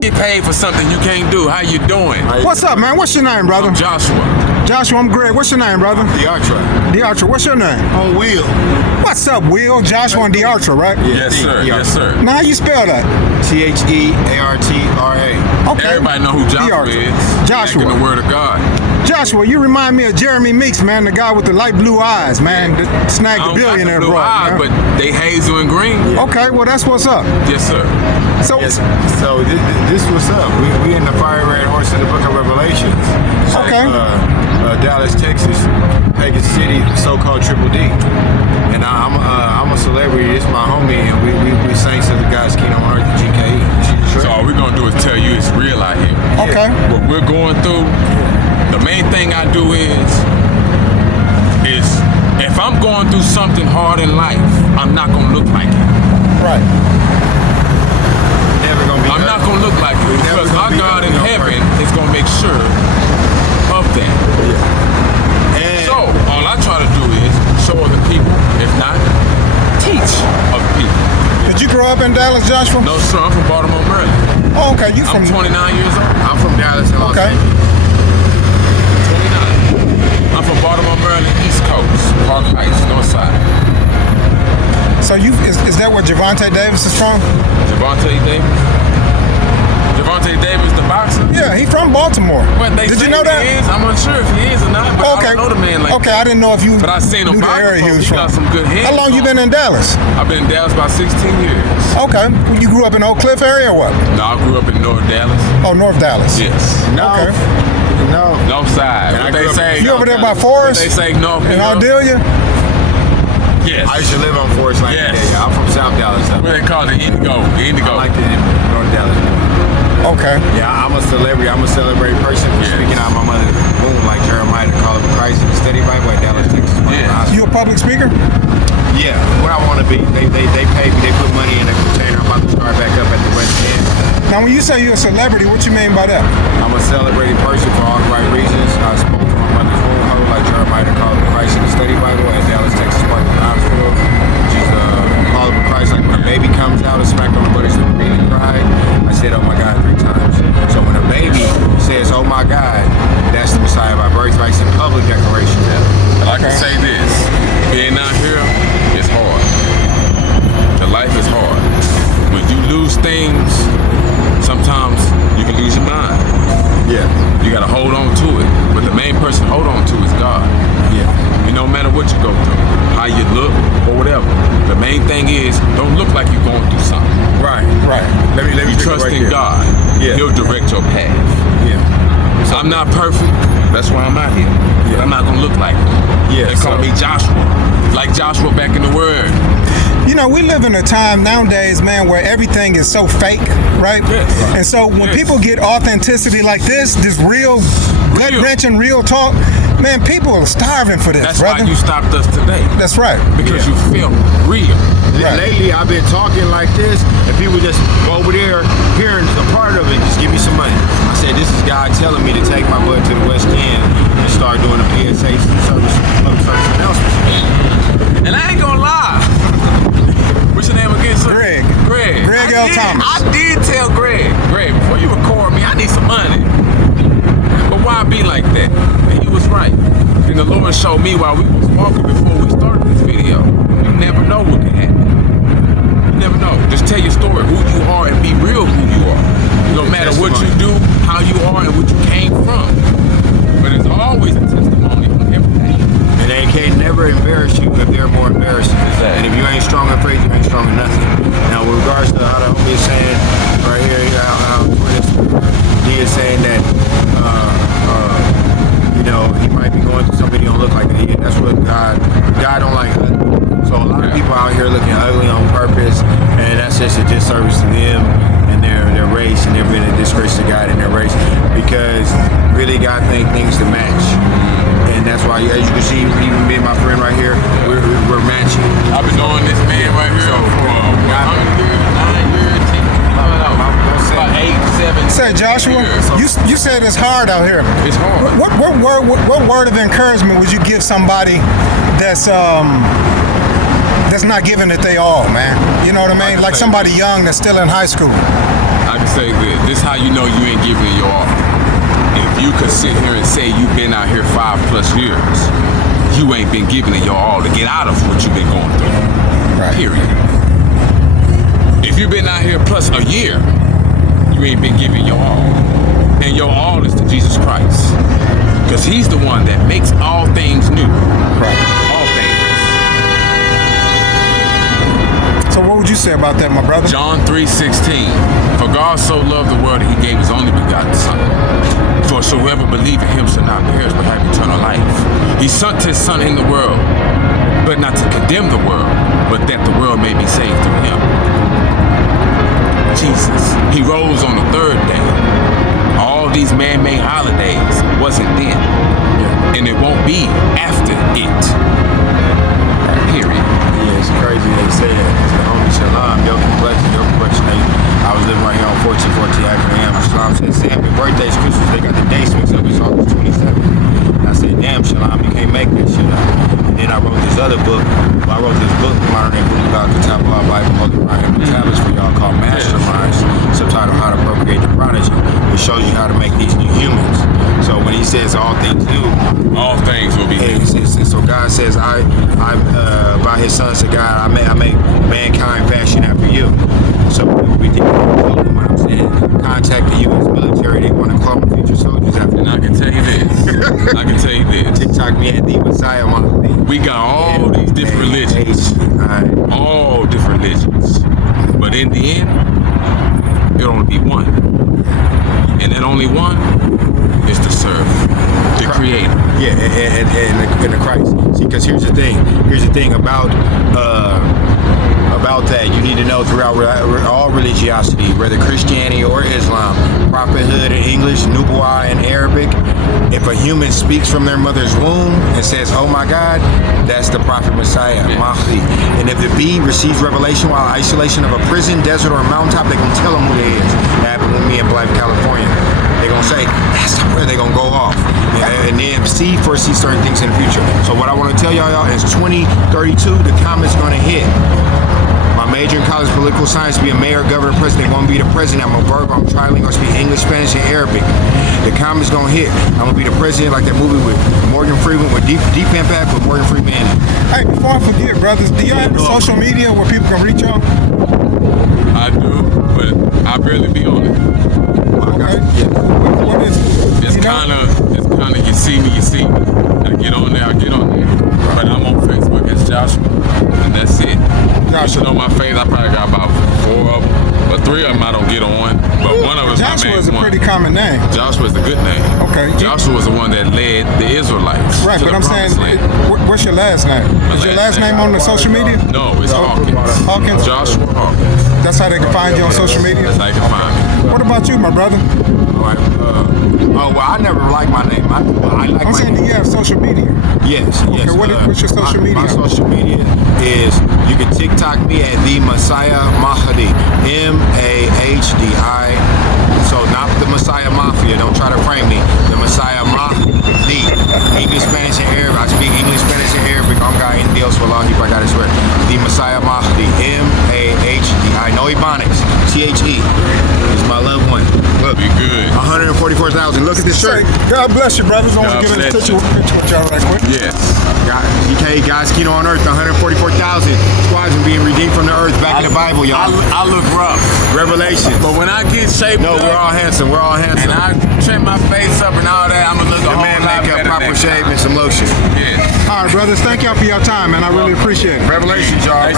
Get paid for something you can't do. How you doing? What's up, man? What's your name, brother? I'm Joshua. Joshua, I'm Greg. What's your name, brother? DeArtra. DeArtra, what's your name? On Will. What's up, Will? Joshua and DeArtra, right? Yes, sir. Yes, sir. Now, how you spell that? TheArtra. Okay. Everybody know who Joshua is. Joshua. In the Word of God. Joshua, you remind me of Jeremy Meeks, man, the guy with the light blue eyes, man, that snagged the billionaire blue broad. eyes, but they hazel and green. Okay, well, that's what's up. Yes, sir. So this what's up. We in the fire red horse in the book of Revelations. Okay. Dallas, Texas, Pagan City, so-called Triple D. And I'm a celebrity. It's my homie, and we saints of the God's Kingdom on Earth, the GKE. So all we're gonna do is tell you it's real out here. Okay. What we're going through, the main thing I do is if I'm going through something hard in life, I'm not gonna look like it. Right. Never gonna be. I'm not gonna look like it because our God in heaven is gonna make sure of that. Yeah. And So all I try to do is show other people, if not, teach other people. Did you grow up in Dallas, Joshua? No, sir, I'm from Baltimore, Maryland. Oh, okay. You I'm from 29 years old. I'm from Dallas and Los Okay. Angeles. 29. I'm from Baltimore, Maryland, East Coast, Park Heights, North Side. So is that where Javante Davis is from? Javante Davis. Javante Davis, the boxer. Yeah, he from Baltimore. But they Did say you know he that? is. I'm unsure if he is or not. But Okay. I don't know the man like Okay, that. I didn't know if you But I seen him knew the boxing, area he so was he from. got some good hands. How long you been in Dallas? I've been in Dallas about 16 years. Okay. You grew up in Oak Cliff area or what? No, I grew up in North Dallas. Oh, North Dallas. Yes. No. Okay. No. North side. And I What they grew up say. in You over there by What Forest? they say North. In Ardelia? Yes. I used to live on Forest Lane. Yes. Yeah, I'm from South Dallas. What they call it? Indigo. The Indigo. I like the North Dallas. Okay. Yeah, I'm a celebrity. I'm a celebrated person for Yes. speaking out my mother's womb, like Jeremiah, the call of Christ, and the steady Bible at Dallas, Texas. Yes. You a public speaker? Yeah, what I want to be. They pay me. They put money in a container. I'm about to start back up at the West End. Now, when you say you're a celebrity, what you mean by that? I'm a celebrated person for all the right reasons. I spoke from my mother's womb, like Jeremiah, the call of Christ, and the steady Bible at Dallas, Texas, Park Hospital. She's call of Christ. Like when a baby comes out and smacked on the butt, and baby cried. I said, "Oh my God," 3 times. So when a baby says, "Oh my God," that's the Messiah by birthrights and public declaration. And I can say this, being out here is hard. The life is hard. When you lose things, sometimes you can lose your mind. Yeah. You gotta hold on to it. But the main person to hold on to is God. Yeah. You no matter what you go through, how you look or whatever. The main thing is don't look like you're going through something. Right. Right. Let me You take it trust right in here. God. Yeah. He'll direct your path. Yeah. I'm not perfect. That's why I'm out here. But I'm not gonna look like it. Yeah, They call so- me Joshua. Like Joshua back in the Word. You know, we live in a time nowadays, man, where everything is so fake, right? Yes. And so when Yes. people get authenticity like this real, gut-wrenching, real talk, man, people are starving for this, That's brother. why you stopped us today. That's right. Because Yeah. you feel real. Right. Lately, I've been talking like this, and people just go over there, hearing a part of it, just give me some money. I said, this is God telling me to take my butt to the West End and start doing the PSA service, public service announcements. And I ain't gonna lie. What's your name again, sir? Greg. Greg. Greg L. Thomas. I did tell Greg, before you record me, I need some money. But why be like that? And he was right. And the Lord showed me while we was walking before we started this video. You never know what can happen. You never know. Just tell your story, who you are, and be real who you are. No matter what you do, how you are, and what you came from. But there's always a testimony from everything. And they can never embarrass you if they're more embarrassing. Exactly. And if you ain't strong in faith, you ain't strong in nothing. Now, with regards to how the homie is saying right here, how he is saying that, you know, he might be going through something he don't look like it. That's what God don't like ugly. So a lot of people out here looking ugly on purpose, and that's just a disservice to them and their race, and they're being a disgrace to God in their race, because really God thinks things to match. And that's why, as you can see, even me and my friend right here, we're matching. I've been knowing this man right here So, for 100 years, 9 years, 10, about 8, 7. Say, Joshua, you said it's hard out here. It's hard. What word of encouragement would you give somebody that's not giving it they all, man? You know what I mean? Like somebody young that's still in high school. I can say this. This how you know you ain't giving it your all. If you could sit here and say you've been out here 5+ years, you ain't been giving it your all to get out of what you've been going through. Right. Period. If you've been out here plus a year, you ain't been giving your all. And your all is to Jesus Christ. Because he's the one that makes all things new. Right. All things. So what would you say about that, my brother? John 3:16. For God so loved the world that he gave his only begotten Son. For whosoever believe in him shall not perish but have eternal life. He sent his Son in the world, but not to condemn the world, but that the world may be saved through him. Jesus. He rose on the third day. All these man-made holidays wasn't then. And it won't be after it. Period. Yeah, it's crazy they say that. It's the homie Shalom, your complexion. I was living right here on 1414 after him. Shalom said, say happy birthday's Christmas. They got the dates mixed up. It's August 27th. And I said, damn, Shalom, you can't make that shit up. And then I wrote this other book. Well, I wrote this book, Modern Day Book about the Top Law Bible, Holy Bible, tablets for y'all called Masterclass, subtitled How to Procreate the Prodigy. It shows you how to make these new humans. So when he says all things new, all things will be new. So God says, I by his son said, God, I make mankind fashion after you. So we think when I'm saying contact the U.S. military, they want to clone future soldiers after. And I can tell you this. I can tell you this. TikTok me at the Messiah Month. We got all these different religions. All different religions. But in the end, it'll only be one. And that only one is to serve the Creator. Yeah, and the Christ. See, because here's the thing about that. You need to know throughout all religiosity, whether Christianity or Islam, prophethood in English, Nubuwa in Arabic, if a human speaks from their mother's womb and says, oh my God, that's the prophet Messiah, Mahdi. And if the bee receives revelation while isolation of a prison, desert, or a mountaintop, they're going to tell them who they is. That happened with me in Blythe, California. They're going to say, that's where they're going to go off. And then foresee certain things in the future. So what I want to tell y'all is 2032, the comet's going to hit. My major in college political science, be a mayor, governor, president. Won't be the president. I'm a Virgo. I'm trilingual. I speak English, Spanish, and Arabic. The comet's gonna hit. I'm gonna be the president, like that movie with Morgan Freeman, with Deep Impact, with Morgan Freeman in it. Hey, before I forget, brothers, do y'all have social media where people can reach y'all? I do, but I barely be on it. Okay. What is it? It's kind of you see me. I get on there. But I'm on Facebook as Joshua, and that's it. You should know my face. I probably got about 4 of them, but 3 of them I don't get on. But one of them is my main one. Joshua is a pretty common name. Joshua is a good name. Okay. Joshua was the one that led the Israelites. Right, but I'm saying, what's your last name? Is your last name on the social media? No, it's Hawkins. Hawkins? Joshua Hawkins. That's how they can find you on social media? That's how they can find me. What about you, my brother? Well, I never liked my name. I'm saying, do you have social media? Yes. Okay, what's your social media? My social media is, you can TikTok me at the Messiah Mahdi, M-A-H-D-I. So not the Messiah Mafia. Don't try to frame me. The Messiah Mahdi. English, Spanish, and Arabic. I speak English, Spanish, and Arabic. I'm God in Dios for Allah. I got to swear. The Messiah Mahdi, M-A-H-D-I. No Ebonics. T-H-E. Is my loved one. Look, be good. 144,000. Look at this shirt. God bless you, brothers. I want to get a picture with y'all right quick. Yes. God's kingdom on earth, 144,000 squads are being redeemed from the earth. Back in the Bible, y'all. I look rough. Revelation. But when I get shaped No, up, we're all handsome. We're all handsome. and I trim my face up and all that, I'm gonna look a The whole man lot makeup, better proper next shave, time. and some lotion. Yeah. All right, brothers. Thank y'all for your time, man. I really appreciate it. Revelations, y'all.